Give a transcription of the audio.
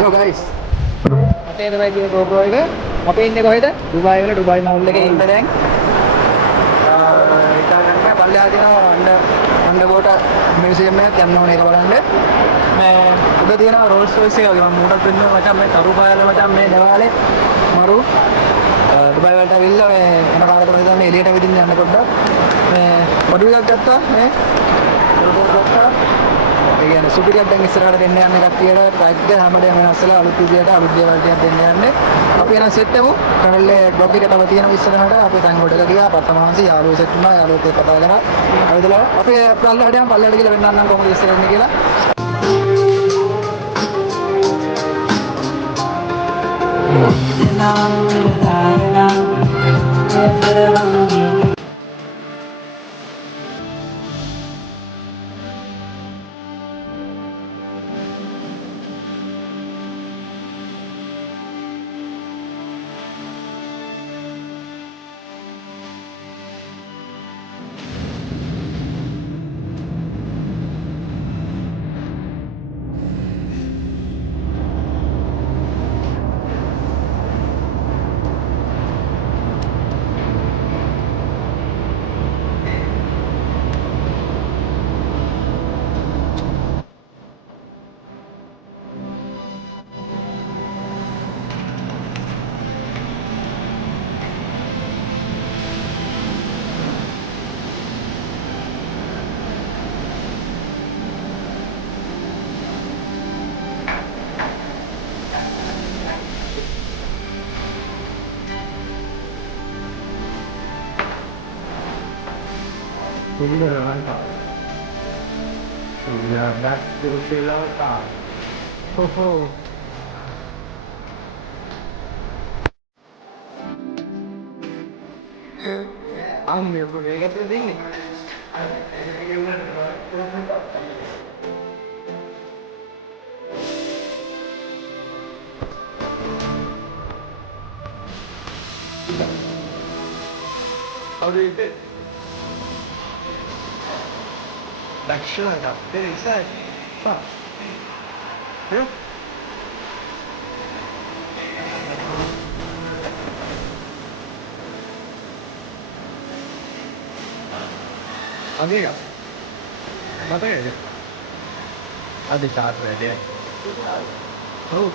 Yo guys. අපේ තමයි තියෙන GoPro එක. අපි ඉන්නේ කොහෙද? දුබායි වල ඩුබායි මවුල් එකේ ඉන්න දැන්. ඉතාලි පල්ලෙහා තියෙනවා අන්ඩර්වෝට මියුසියම් එකක් යන්න ඕනේ ඒක බලන්න. මේ උඩ තියෙනවා රෝල්ස් රොයිස් එක වගේ මම මොකක්ද වෙන්නේ මචං මේ තරු පායල මචං මේ දවාලේ මරු දුබායි වලට ඇවිල්ලා මේ යන කාලේ තමයි මේ එළියට විදින්න යන්න පොඩ්ඩක් මේ මොඩල් එකක් ගත්තා මේ ගත්තා ඒ කියන්නේ සුපිරියක් දැන් ඉස්සරහට දෙන්න යන එකක් කියලා රයිට් හැමදේම වෙනස්ලා අලුත් විදියට අලුත් දේවල් ටිකක් දෙන්න යන්නේ අපි යන සෙට් එකමු කනල්ලේ බ්ලොග් එක තව තියෙනවා ඉස්සරහට අපි දැන් හොටල් එක ගියා පත්තමාංශි යාළුවෝ සෙට් වුණා යාළුවෝත් එක්ක කතා කරා අවුදලා අපි පල්ලෙහාට ගිහලා වෙන්නන්නම් කොහොමද ඉස්සරහ යන්නේ කියලා Sudah gas di lautan. Ho. Ambil boleh kata sini. How do you fit? Lecture tak? Very sad. Pak. Ya? Ada tak? Mata ya? Ada saat dia. Oh.